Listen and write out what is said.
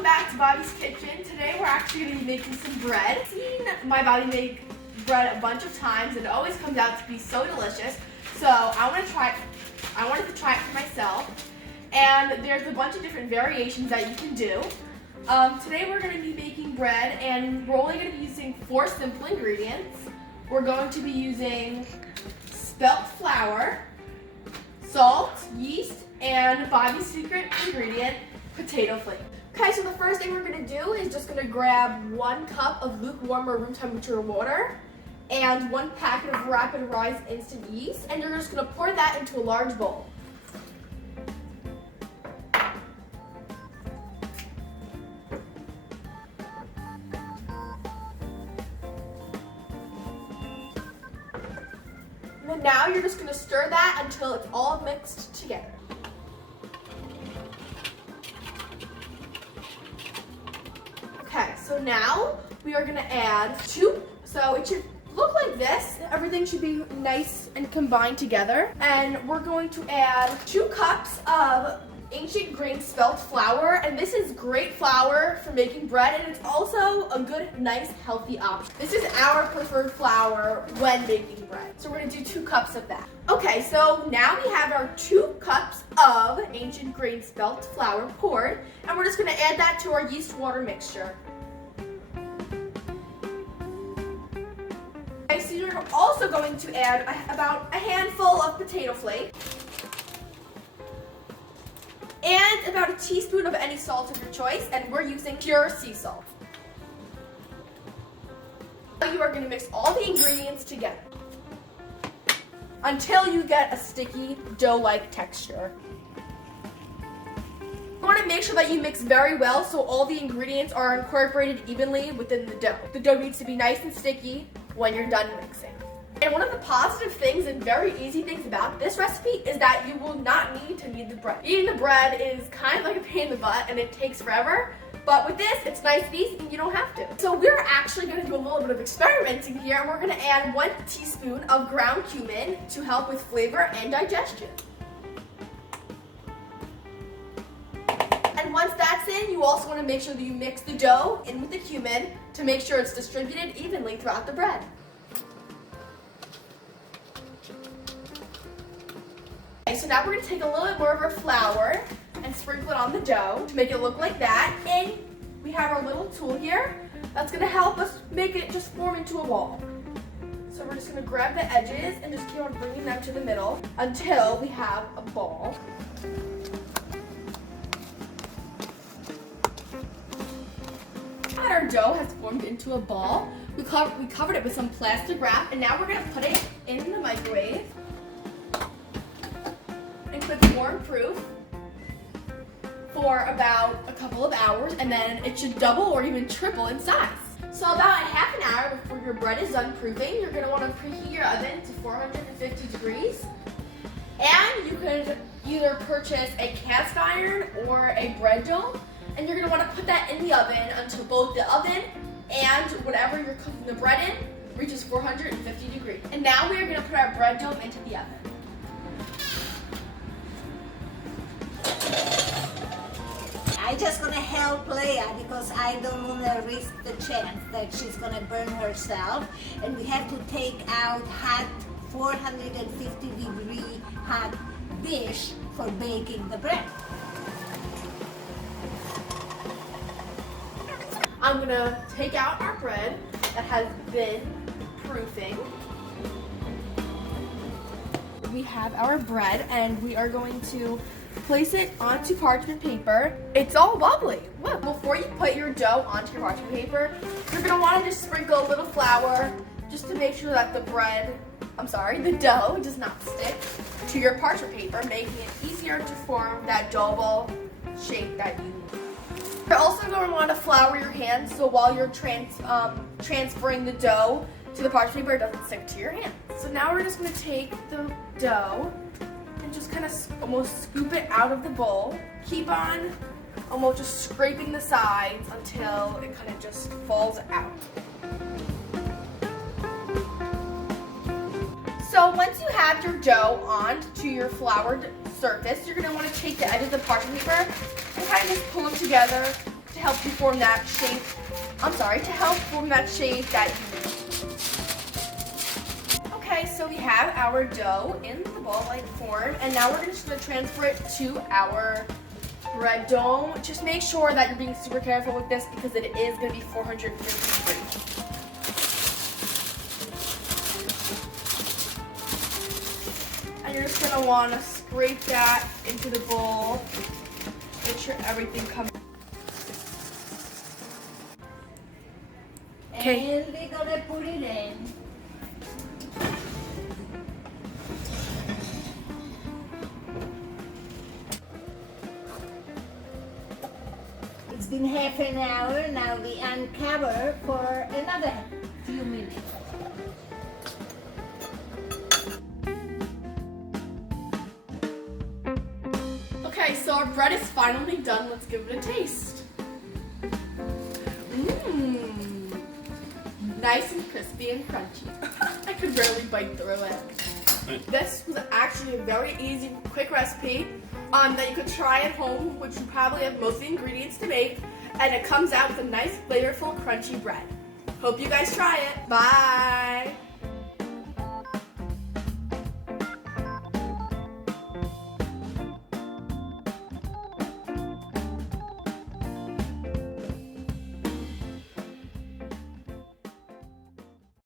welcome back to Bobby's Kitchen. Today we're actually going to be making some bread. I've seen my Bobby make bread a bunch of times and it always comes out to be so delicious. So I wanted to try it for myself. And there's a bunch of different variations that you can do. Today we're going to be making bread and we're only going to be using 4 simple ingredients. We're going to be using spelt flour, salt, yeast, and Bobby's secret ingredient, potato flakes. Okay, so the first thing we're going to do is just going to grab 1 cup of lukewarm or room temperature water and 1 packet of rapid rise instant yeast, and you're just going to pour that into a large bowl. And now you're just going to stir that until it's all mixed together. Okay, so now we are going to add 2, so it should look like this. Everything should be nice and combined together. And we're going to add 2 cups of ancient grain spelt flour, and this is great flour for making bread, and it's also a good, nice, healthy option. This is our preferred flour when making bread. So we're gonna do 2 cups of that. Okay, so now we have our 2 cups of ancient grain spelt flour poured, and we're just gonna add that to our yeast water mixture. Okay, so you're also going to add about a handful of potato flakes, and about a teaspoon of any salt of your choice, and we're using pure sea salt. Now you are going to mix all the ingredients together until you get a sticky dough-like texture. You want to make sure that you mix very well so all the ingredients are incorporated evenly within the dough. The dough needs to be nice and sticky when you're done mixing. And one of the positive things and very easy things about this recipe is that you will not need to knead the bread. Eating the bread is kind of like a pain in the butt and it takes forever, but with this, it's nice and easy and you don't have to. So we're actually going to do a little bit of experimenting here, and we're going to add 1 teaspoon of ground cumin to help with flavor and digestion. And once that's in, you also want to make sure that you mix the dough in with the cumin to make sure it's distributed evenly throughout the bread. So now we're going to take a little bit more of our flour and sprinkle it on the dough to make it look like that. And we have our little tool here that's going to help us make it just form into a ball. So we're just going to grab the edges and just keep on bringing them to the middle until we have a ball. Now that our dough has formed into a ball, we covered it with some plastic wrap, and now we're going to put it in the microwave. And click warm proof for about a couple of hours, and then it should double or even triple in size. So about a half an hour before your bread is done proofing, you're going to want to preheat your oven to 450 degrees. And you could either purchase a cast iron or a bread dome, and you're going to want to put that in the oven until both the oven and whatever you're cooking the bread in reaches 450 degrees. And now we are going to put our bread dome into the oven. I'm just gonna help Leia because I don't wanna risk the chance that she's gonna burn herself, and we have to take out hot 450 degree hot dish for baking the bread. I'm gonna take out our bread that has been proofing. We have our bread and we are going to place it onto parchment paper. It's all wobbly. Look. Before you put your dough onto your parchment paper, you're gonna want to just sprinkle a little flour just to make sure that the dough does not stick to your parchment paper, making it easier to form that dough ball shape that you need. You're also going to want to flour your hands so while you're transferring the dough to the parchment paper, it doesn't stick to your hands. So now we're just going to take the dough and just kind of almost scoop it out of the bowl. Keep on almost just scraping the sides until it kind of just falls out. So once you have your dough onto your floured surface, you're going to want to take the edge of the parchment paper and kind of just pull them together to help you form that shape. To help form that shape that you need. Okay, so we have our dough in the ball-like form, and now we're just going to transfer it to our bread dough. Just make sure that you're being super careful with this because it is going to be 450 degrees. And you're just going to want to scrape that into the bowl. Make sure everything comes. Okay. And we're gonna put it in. It's been half an hour, now we uncover for another few minutes. Okay, so our bread is finally done. Let's give it a taste. Nice and crispy and crunchy. I could barely bite through it. This was actually a very easy, quick recipe that you could try at home, which you probably have most of the ingredients to make, and it comes out with a nice, flavorful, crunchy bread. Hope you guys try it. Bye!